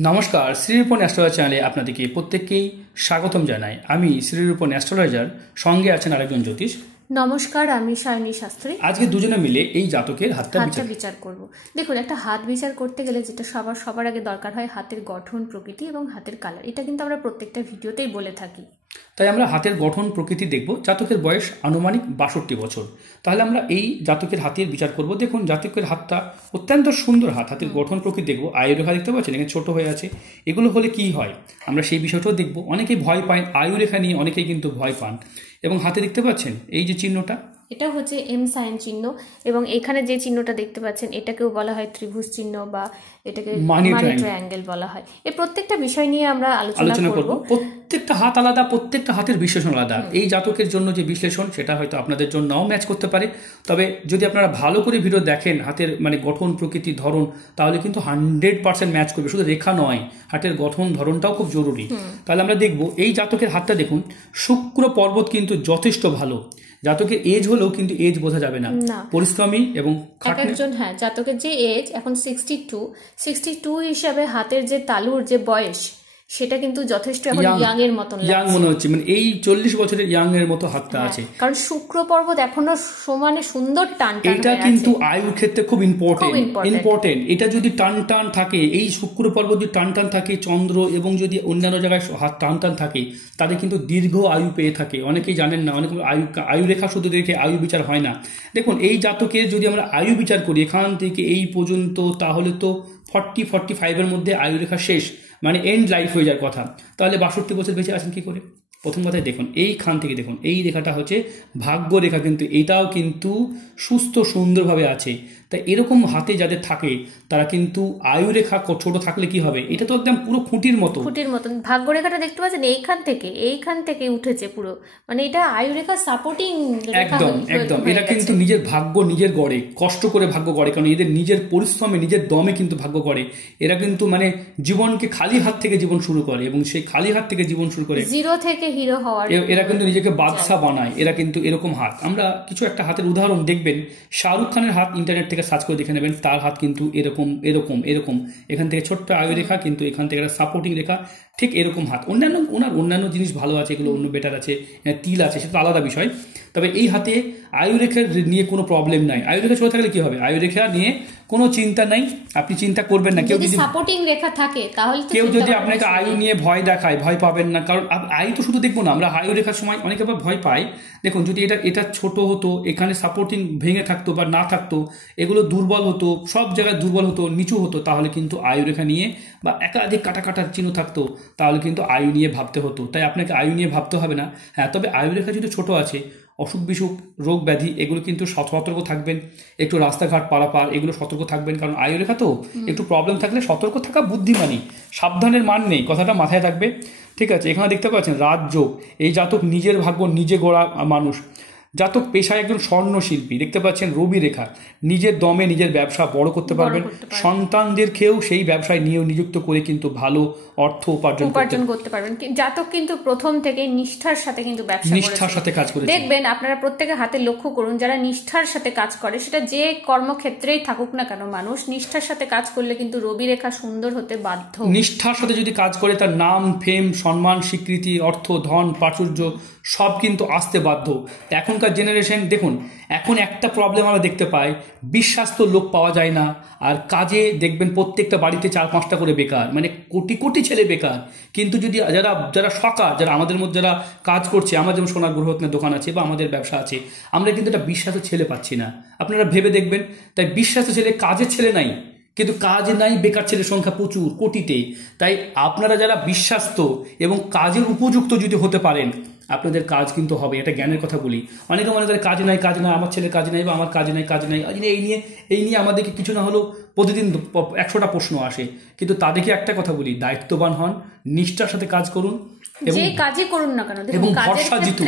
নমস্কার, শ্রীরূপন অ্যাস্ট্রোলজার চ্যানেলে আপনাদেরকে প্রত্যেককেই স্বাগতম জানাই। আমি শ্রীরূপন অ্যাস্ট্রোলজার, সঙ্গে আছেন আরেকজন জ্যোতিষ। নমস্কার, আমি সায়নী শাস্ত্রী। আজকে দুজনে মিলে এই জাতকের হাতটা বিচার করব। দেখুন, একটা হাত বিচার করতে গেলে যেটা সবার আগে দরকার হয় হাতের গঠন, প্রকৃতি এবং হাতের কালার। এটা কিন্তু আমরা প্রত্যেকটা ভিডিওতেই বলে থাকি। তাই আমরা হাতের গঠন প্রকৃতি দেখব। জাতকের বয়স আনুমানিক 62 বছর। তাহলে আমরা এই জাতকের হাতের বিচার করব। দেখুন, জাতকের হাতটা অত্যন্ত সুন্দর হাত। হাতের গঠন প্রকৃতি দেখবো। আয়ুরেখা দেখতে পাচ্ছেন, এখানে ছোট হয়ে আছে। এগুলো হলে কি হয় আমরা সেই বিষয়টাও দেখব। অনেকেই ভয় পায় আয়ুরেখা নিয়ে, অনেকেই কিন্তু ভয় পান। এবং হাতে দেখতে পাচ্ছেন এই যে চিহ্নটা, এটা হচ্ছে এম সাইন চিহ্ন, এবং এখানে যে চিহ্নটা দেখতে পাচ্ছেন এটাকেও বলা হয় ত্রিভুজ চিহ্ন বা এটাকে মানি ট্রায়াঙ্গেল বলা হয়। এই প্রত্যেকটা বিষয় নিয়ে আমরা আলোচনা করব। প্রত্যেকটা হাত আলাদা, প্রত্যেকটা হাতের বিশ্লেষণ আলাদা। এই জাতকের জন্য যে বিশ্লেষণ, সেটা হয়তো আপনাদের জন্য নাও ম্যাচ করতে পারে। তবে যদি আপনারা ভালো করে ভিডিও দেখেন, হাতের গঠন প্রকৃতি ধরন, তাহলে কিন্তু 100% ম্যাচ করবে। শুধু রেখা নয়, হাতের গঠন ধরনটাও খুব জরুরি। তাহলে আমরা দেখব এই জাতকের হাতটা। দেখুন, শুক্র পর্বত কিন্তু যথেষ্ট ভালো। জাতকের এজ হলেও কিন্তু এজ বোঝা যাবে না, পরিশ্রমী এবং একজন। জাতকের যে এজ এখন 62 হিসাবে হাতের যে তালুর যে বয়স, সেটা কিন্তু যথেষ্ট এখন ইয়াং এর মতন ইয়াং মনে হচ্ছে। এই 40 বছরের ইয়াং এর মতো হাতটা আছে, কারণ শুক্র পর্বত এখনো সমানে সুন্দর টান। এটা কিন্তু আয়ুর ক্ষেত্রে খুব ইম্পর্টেন্ট। এটা যদি টান থাকে, এই শুক্র পর্বত যদি টান থাকে, চন্দ্র এবং যদি অন্যান্য জায়গায় হাত টান থাকে, তাদের কিন্তু দীর্ঘ আয়ু পেয়ে থাকে। অনেকেই জানেন না, অনেক আয়ু রেখা শুধু দেখে আয়ু বিচার হয় না। দেখুন, এই জাতকের যদি আমরা আয়ু বিচার করি এখান থেকে এই পর্যন্ত, তাহলে তো 40-45 মধ্যে আয়ু রেখা শেষ, এন্ড লাইফ হয়ে যাওয়ার কথা। তাহলে 62 বছর বেঁচে আছেন কি করে? প্রথম কথায় দেখুন, এইখান থেকে দেখুন, এই রেখাটা হচ্ছে ভাগ্য রেখা, কিন্তু এটাও কিন্তু সুস্থ সুন্দরভাবে আছে। তাই এরকম হাতে যাদের থাকে তারা কিন্তু আয়ু রেখা ছোট থাকলে কি হবে, এটা তো একদম পুরো খুঁটির মতন। ভাগ্য রেখাটা দেখতে পাচ্ছেন, এইখান থেকে উঠেছে পুরো, এটা আয়ু রেখা সাপোর্টিং। একদম এটা কিন্তু নিজের ভাগ্য নিজের গড়ে, কষ্ট করে ভাগ্য গড়ে, কারণ এদের নিজের পরিশ্রমে নিজের দমে কিন্তু ভাগ্য গড়ে। এরা কিন্তু জীবনকে খালি হাত থেকে জীবন শুরু করে, এবং সেই খালি হাত থেকে জীবন শুরু করে জিরো থেকে হিরো হওয়ার। এরা কিন্তু নিজেকে বাদশা বানায়। এরা কিন্তু এরকম হাত। আমরা কিছু একটা হাতের উদাহরণ দেখবেন, শাহরুখ খানের হাত ইন্টারনেট থেকে সার্চ করে দেখে নেবেন। তার হাত কিন্তু এরকম। এখান থেকে ছোট্ট আয়ু রেখা, কিন্তু এখান থেকে একটা সাপোর্টিং রেখা, ঠিক এরকম হাত। অন্যান্য জিনিস ভালো আছে, এগুলো অন্য বেটার আছে, তিল আছে, সেটা আলাদা বিষয়। তবে এই হাতে আয়ু রেখা নিয়ে কোনো প্রবলেম নাই। আয়ু রেখা ছোট থাকলে কি হবে? আয়ু রেখা নিয়ে কোনো চিন্তা নাই, আপনি চিন্তা করবেন না। কেউ যদি সাপোর্টিং রেখা থাকে, তাহলে কেউ যদি আপনাকে আয়ু নিয়ে ভয় দেখায়, ভয় পাবেন না। কারণ আয়ু তো শুধু দেখবো না আমরা, আয়ু রেখার সময় অনেকে আবার ভয় পায়। দেখুন, যদি এটা ছোট হতো, এখানে সাপোর্টিং ভেঙে থাকতো বা না থাকতো, এগুলো দুর্বল হতো, সব জায়গায় দুর্বল হতো, নিচু হতো, তাহলে কিন্তু আয়ু রেখা নিয়ে বা একাধিক কাটার চিহ্ন থাকতো, তাহলে কিন্তু আয়ু নিয়ে ভাবতে হতো। তাই আপনাকে আয়ু নিয়ে ভাবতে হবে না। তবে আয়ু রেখা যদি ছোট আছে, অসুখ বিসুখ, রোগ ব্যাধি, এগুলো কিন্তু সতর্ক থাকবেন। একটু রাস্তাঘাট পারাপার এগুলো সতর্ক থাকবেন, কারণ আয়ু রেখা তো একটু প্রবলেম থাকলে সতর্ক থাকা বুদ্ধিমানী, সাবধানের মান নেই, কথাটা মাথায় থাকবে। ঠিক আছে, এখানে দেখতে পাচ্ছেন রাজযোগ। এই জাতক নিজের ভাগ্য নিজে গড়া মানুষ। জাতক পেশায় একজন স্বর্ণশিল্পী। দেখতে পাচ্ছেন রবি রেখা, নিজের দমে নিজের ব্যবসা বড় করতে পারবেন। সন্তানদেরকেও সেই ব্যবসায় নিযুক্ত করে কিন্তু ভালো অর্থ উপার্জন করতে পারবেন। জাতক কিন্তু প্রথম থেকে নিষ্ঠার সাথে কিন্তু নিষ্ঠার সাথে কাজ করে। দেখবেন আপনারা প্রত্যেকে হাতে লক্ষ্য করুন, যারা নিষ্ঠার সাথে কাজ করে, সেটা যে কর্মক্ষেত্রেই থাকুক না কেন, মানুষ নিষ্ঠার সাথে কাজ করলে কিন্তু রবি রেখা সুন্দর হতে বাধ্য। নিষ্ঠার সাথে যদি কাজ করে, তার নাম, ফেম, সম্মান, স্বীকৃতি, অর্থ, ধন, প্রাচুর্য সব কিন্তু আসতে বাধ্য। এখনকার জেনারেশন দেখুন, এখন একটা প্রবলেম আমরা দেখতে পাই, বিশ্বাস্ত লোক পাওয়া যায় না। আর কাজে দেখবেন প্রত্যেকটা বাড়িতে 4-5টা করে বেকার, কোটি ছেলে বেকার। কিন্তু যদি যারা সকার, যারা আমাদের মধ্যে যারা কাজ করছে, আমার যেমন সোনার গ্রহরত্নের দোকান আছে বা আমাদের ব্যবসা আছে, আমরা কিন্তু একটা বিশ্বাস্ত ছেলে পাচ্ছি না। আপনারা ভেবে দেখবেন। তাই বিশ্বাস্ত ছেলে, কাজের ছেলে নাই, কিন্তু কাজ নাই, বেকার ছেলের সংখ্যা প্রচুর, কোটিতে। তাই আপনারা যারা বিশ্বাস্ত এবং কাজের উপযুক্ত যদি হতে পারেন, আপনাদের কাজ কিন্তু হবে। এটা জ্ঞানের কথা বলি। অনেকে মনে করে কাজ নাই, আমার ছেলের কাজ নাই বা আমার কাজ নাই। এই নিয়ে আমাদেরকে কিছু না হলেও প্রতিদিন 100টা প্রশ্ন আসে। কিন্তু তাদেরকে একটা কথা বলি, দায়িত্ববান হন, নিষ্ঠার সাথে কাজ করুন, যে কাজই করুন না কেন, এবং ভরসা জিতুন।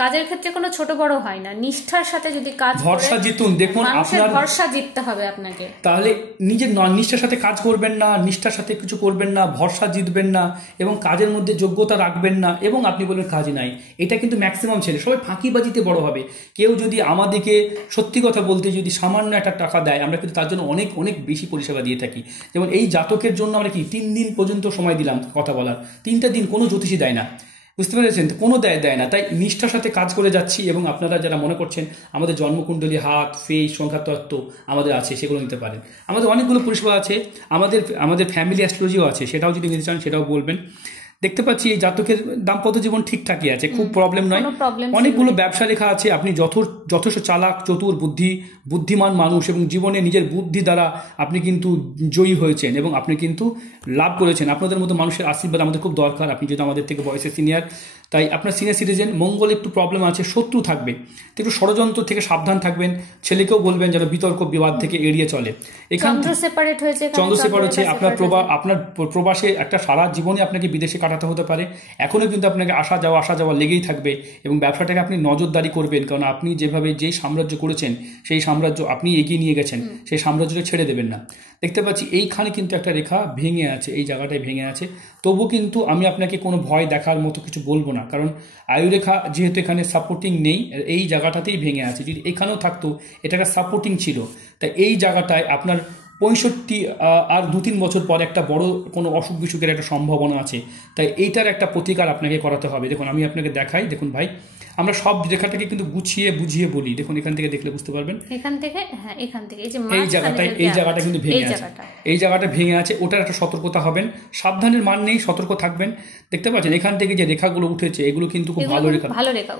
কাজের ক্ষেত্রে কোনো ছোট বড় হয় না, নিষ্ঠার সাথে যদি কাজ ভরসা জিতুন। দেখুন আপনার ভরসা জিততে হবে আপনাকে, তাহলে নিজের নিষ্ঠার সাথে কাজ করবেন না, নিষ্ঠার সাথে কিছু করবেন না, ভরসা জিতবেন না এবং কাজের মধ্যে যোগ্যতা রাখবেন না এবং আপনি বলবেন কাজ নাই। এটা কিন্তু ম্যাক্সিমাম ছেলে সবাই ফাঁকিবাজিতে বড় হবে। কেউ যদি আমাদেরকে সত্যি কথা বলতে যদি সামান্য একটা টাকা দেয়, আমরা কিন্তু তার জন্য অনেক অনেক বেশি পরিষেবা দিয়ে থাকি। যেমন এই জাতকের জন্য আমরা কি 3 দিন পর্যন্ত সময় দিলাম কথা বলার, 3টা দিন কোনো জ্যোতিষী দেয় না, বুঝতে পেরেছেন? কোনো দেয় না। তাই নিষ্ঠার সাথে কাজ করে যাচ্ছি এবং আপনারা যারা মনে করছেন আমাদের জন্মকুণ্ডলী, হাত, ফেস, সংখ্যা তত্ত্ব আমাদের আছে, সেগুলো নিতে পারেন। আমাদের অনেকগুলো পরিষেবা আছে, আমাদের ফ্যামিলি অ্যাস্ট্রোলজিও আছে, সেটাও যদি নিতে চান সেটাও বলবেন। দেখতে পাচ্ছি এই জাতকের দাম্পত্য জীবন ঠিকঠাকই আছে, খুব প্রবলেম নয়। অনেকগুলো ব্যবসা রেখা আছে, আপনি যথেষ্ট চালাক, চতুর, বুদ্ধিমান মানুষ এবং জীবনে নিজের বুদ্ধি দ্বারা আপনি কিন্তু জয়ী হয়েছেন এবং আপনি কিন্তু লাভ করেছেন। আপনাদের মতো মানুষের আশীর্বাদ আমাদের খুব দরকার। আপনি যদি আমাদের থেকে বয়সে সিনিয়র, তাই আপনার সিনিয়র সিটিজেন। মঙ্গল একটু প্রবলেম আছে, শত্রু থাকবে, একটু ষড়যন্ত্র থেকে সাবধান থাকবেন। ছেলেকেও বলবেন যেন বিতর্ক বিবাদ থেকে এড়িয়ে চলে। এখানে চন্দ্র সেপারেট হয়েছে, আপনার প্রবাসে একটা সারা জীবনে আপনাকে বিদেশে কাটাতে হতে পারে। এখনো কিন্তু আপনাকে আসা যাওয়া লেগেই থাকবে এবং ব্যবসাটাকে আপনি নজরদারি করবেন, কারণ আপনি যেভাবে যেই সাম্রাজ্য করেছেন সেই সাম্রাজ্য আপনি এগিয়ে নিয়ে গেছেন, সেই সাম্রাজ্যটা ছেড়ে দেবেন না। দেখতে পাচ্ছি এইখানে কিন্তু একটা রেখা ভেঙে আছে, এই জায়গাটায় ভেঙে আছে। তবু কিন্তু আমি আপনাকে কোনো ভয় দেখার মতো কিছু বলবো না, কারণ আয়ুরেখা যেহেতু এখানে সাপোর্টিং নেই, এই জায়গাটাতেই ভেঙে আছে। যদি এখানেও থাকতো এটা একটা সাপোর্টিং ছিল, তাই এই জায়গাটায় আপনার 65 আর 2-3 বছর পর একটা বড় কোনো অসুখ বিসুখের একটা সম্ভাবনা আছে। তাই এইটার একটা প্রতিকার আপনাকে করাতে হবে। দেখুন আমি আপনাকে দেখাই, দেখুন ভাই, আমরা সব রেখাটাকে কিন্তু গুছিয়ে বুঝিয়ে বলি। দেখুন এখান থেকে দেখলে বুঝতে পারবেন, এখান থেকে এই জায়গাটা কিন্তু ভেঙে আছে, এই জায়গাটা ভেঙে আছে। ওটার একটা সতর্কতা হবেন, সাবধানের মান নেই, সতর্ক থাকবেন। দেখতে পাচ্ছেন এখান থেকে যে রেখাগুলো উঠেছে এগুলো কিন্তু খুব ভালো রেখা,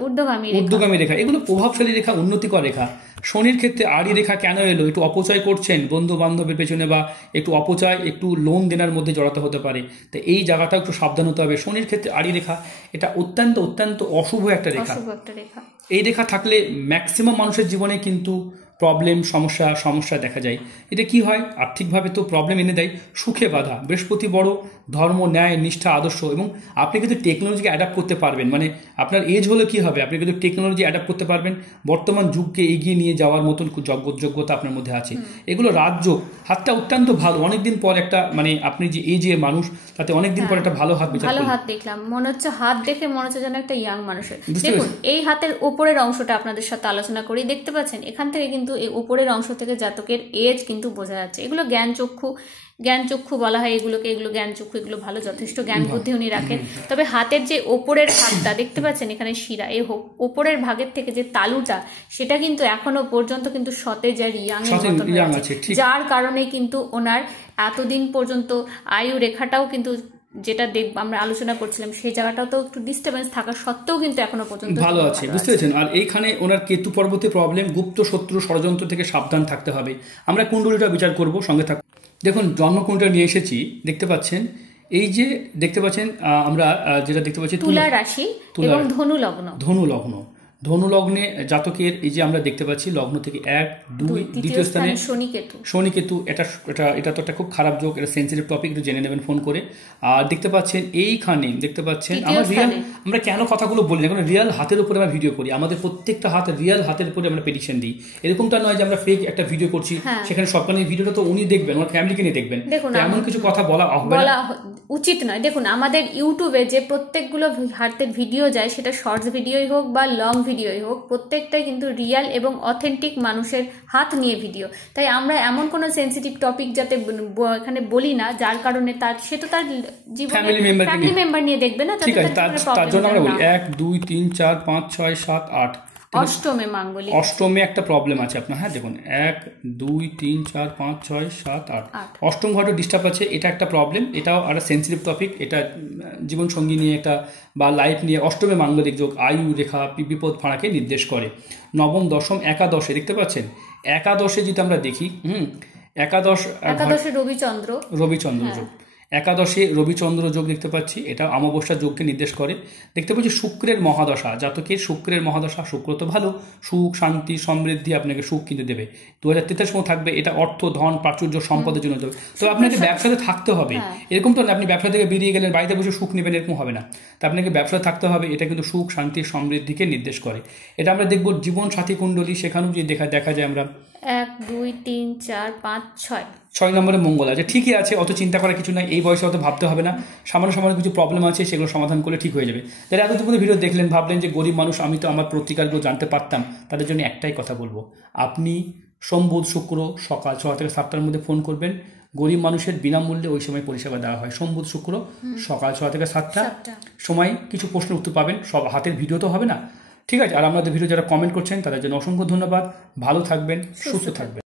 ঊর্ধ্বগামী রেখা, এগুলো প্রভাবশালী রেখা, উন্নতিকর রেখা। শনির ক্ষেত্রে আড়ি রেখা কেন এলো? একটু অপচয় করছেন বন্ধু বান্ধবের পেছনে, বা একটু অপচয়, একটু লোন দেনার মধ্যে জড়াতে হতে পারে। তো এই জায়গাটা একটু সাবধান হতে হবে। শনির ক্ষেত্রে আড়ি রেখা এটা অত্যন্ত অত্যন্ত অশুভ একটা রেখা। এই রেখা থাকলে ম্যাক্সিমাম মানুষের জীবনে কিন্তু প্রবলেম, সমস্যা দেখা যায়। এটা কি হয়? আর্থিকভাবে তো প্রবলেম এনে দেয়, সুখে বাধা। বৃহস্পতি বড়, ধর্ম, ন্যায়, নিষ্ঠা, আদর্শ, এবং আপনি কিন্তু টেকনোলজিকে অ্যাডাপ্ট করতে পারবেন। মানে আপনার এজ হলে কি হবে, আপনি কিন্তু টেকনোলজি অ্যাডাপ্ট করতে পারবেন। বর্তমান যুগকে এগিয়ে নিয়ে যাওয়ার মতন যোগ্যতা আপনার মধ্যে আছে। এগুলো রাজযোগ, হাতটা অত্যন্ত ভালো। অনেকদিন পর একটা, মানে আপনি যে এই যে মানুষ, তাতে অনেকদিন পর একটা ভালো হাত দেখলাম। মনে হচ্ছে হাত দেখে মনে হচ্ছে যেন একটা ইয়াং মানুষের। দেখুন এই হাতের উপরের অংশটা আপনাদের সাথে আলোচনা করি। দেখতে পাচ্ছেন এখান থেকে কিন্তু এই উপরের অংশ থেকে জাতকের এজ কিন্তু বোঝা যাচ্ছে। এগুলো জ্ঞান চক্ষু বলা হয় এগুলোকে, এগুলো জ্ঞান চক্ষু, এগুলো ভালো, যথেষ্ট জ্ঞান বুদ্ধি উনি রাখেন। তবে হাতের যে ওপরের ভাগটা দেখতে পাচ্ছেন, এখানে শিরা, এই ওপরের ভাগের থেকে যে তালুটা, সেটা কিন্তু এখনো পর্যন্ত কিন্তু সতেজ আর ইয়াং আছে, যার কারণে কিন্তু ওনার এতদিন পর্যন্ত আয়ু রেখাটাও কিন্তু, যেটা আমরা আলোচনা করছিলাম, সেই জায়গাটাও তো একটু ডিস্টারবেন্স থাকা সত্ত্বেও কিন্তু এখনো পর্যন্ত ভালো আছে, বুঝতে পেরেছেন। আর এইখানে ওনার কেতু পর্বতে প্রবলেম, গুপ্ত শত্রু, ষড়যন্ত্র থেকে সাবধান থাকতে হবে। আমরা কুণ্ডলীটা বিচার করব, সঙ্গে থাক। দেখুন জন্মকুণ্ডলী নিয়ে এসেছি, দেখতে পাচ্ছেন এই যে দেখতে পাচ্ছেন আমরা যেটা দেখতে পাচ্ছি তুলা রাশি এবং ধনু লগ্ন। ধনু লগ্নে জাতকের এই যে আমরা দেখতে পাচ্ছি লগ্ন থেকে 1, 2, দ্বিতীয় স্থানে শনি কেতু। এটা তো একটা খুব খারাপ যোগ, এটা সেন্সিটিভ টপিক, একটু জেনে নেবেন ফোন করে। আর দেখতে পাচ্ছেন এইখানে দেখতে পাচ্ছেন আমরা কেন কথাগুলো বলি না, কারণ রিয়াল হাতের উপরে আমরা ভিডিও করি। আমাদের প্রত্যেকটা হাত রিয়াল হাতের উপরে আমরা প্রেডিকশন দিই। এরকমটা নয় যে আমরা ফেক একটা ভিডিও করছি, সেখানে সবখানে ভিডিওটা তো উনি দেখবেন, ওনার ফ্যামিলিকে নিয়ে দেখবেন, এমন কিছু কথা বলা উচিত নয়। দেখুন আমাদের ইউটিউবে যে প্রত্যেকগুলো হাতের ভিডিও যায়, সেটা শর্টস ভিডিওই হোক বা লং ভিডিওই হোক, প্রত্যেকটাই কিন্তু রিয়াল এবং অথেন্টিক মানুষের হাত নিয়ে ভিডিও। তাই আমরা এমন কোনো সেন্সিটিভ টপিক যাতে এখানে বলি না, যার কারণে সে তো তার ফ্যামিলি মেম্বার নিয়ে দেখবে না। ঠিক আছে, তার জন্য আমরা বলি 1, 2, 3, 4, 5, 6, 7, 8। অষ্টমে একটা প্রবলেম আছে আপনার। হ্যাঁ দেখুন 1, 2, 3, 4, 5, 6, 7, 8 অষ্টম ঘরে ডিস্টার্ব আছে, এটা একটা প্রবলেম। এটাও একটা সেন্সিটিভ টপিক, এটা জীবন সঙ্গী নিয়ে একটা বা লাইফ নিয়ে। অষ্টমে মাঙ্গলিক যোগ আয়ু রেখা বিপদ ফাঁড়াকে নির্দেশ করে। নবম, দশম, একাদশে দেখতে পাচ্ছেন, একাদশে যদি আমরা দেখি একাদশে রবিচন্দ্র যোগ। একাদশে রবিচন্দ্র যোগ দেখতে পাচ্ছি, এটা অমাবস্যা যোগকে নির্দেশ করে। দেখতে পাচ্ছি শুক্রের মহাদশা, জাতকের শুক্রের মহাদশা, শুক্র তো ভালো, সুখ শান্তি সমৃদ্ধি আপনাকে সুখ কিন্তু দেবে। 2043 সময় থাকবে, এটা অর্থ ধন প্রাচুর্য সম্পদের জন্য দেবে। তো আপনাকে ব্যবসাতে থাকতে হবে, এরকম তো না আপনি ব্যবসা থেকে বেরিয়ে গেলেন বাড়িতে বসে সুখ নেবেন, এরকম হবে না। তা আপনাকে ব্যবসায় থাকতে হবে, এটা কিন্তু সুখ শান্তি সমৃদ্ধিকে নির্দেশ করে। এটা আমরা দেখব জীবন সাথী কুণ্ডলী, সেখানেও যদি দেখা যায় আমরা 1 2 3 4 5 6 নম্বরে মঙ্গল আছে, ঠিকই আছে, অত চিন্তা করার কিছু নাই, এই বয়সে অত ভাবতে হবে না, সামান্য সামান্য কিছু প্রবলেম আছে সেগুলো সমাধান করলে ঠিক হয়ে যাবে। যারা এতটুকু ভিডিও দেখলেন ভাবলেন যে গরিব মানুষ, আমি তো আমার পত্রিকাগুলো জানতে পারতাম, তাদের জন্য একটাই কথা বলবো, আপনি সোম বুধ শুক্র সকাল 6 থেকে 7টার মধ্যে ফোন করবেন। গরিব মানুষের বিনামূল্যে ওই সময় পরিষেবা দেওয়া হয়, সোম বুধ শুক্র সকাল 6 থেকে 7টা সময়। কিছু প্রশ্ন উত্তর পাবেন, সব হাতের ভিডিও তো হবে না, ঠিক আছে। আর আমাদের ভিডিও যারা কমেন্ট করছেন তাদের জন্য অসংখ্য ধন্যবাদ, ভালো থাকবেন, সুস্থ থাকবেন।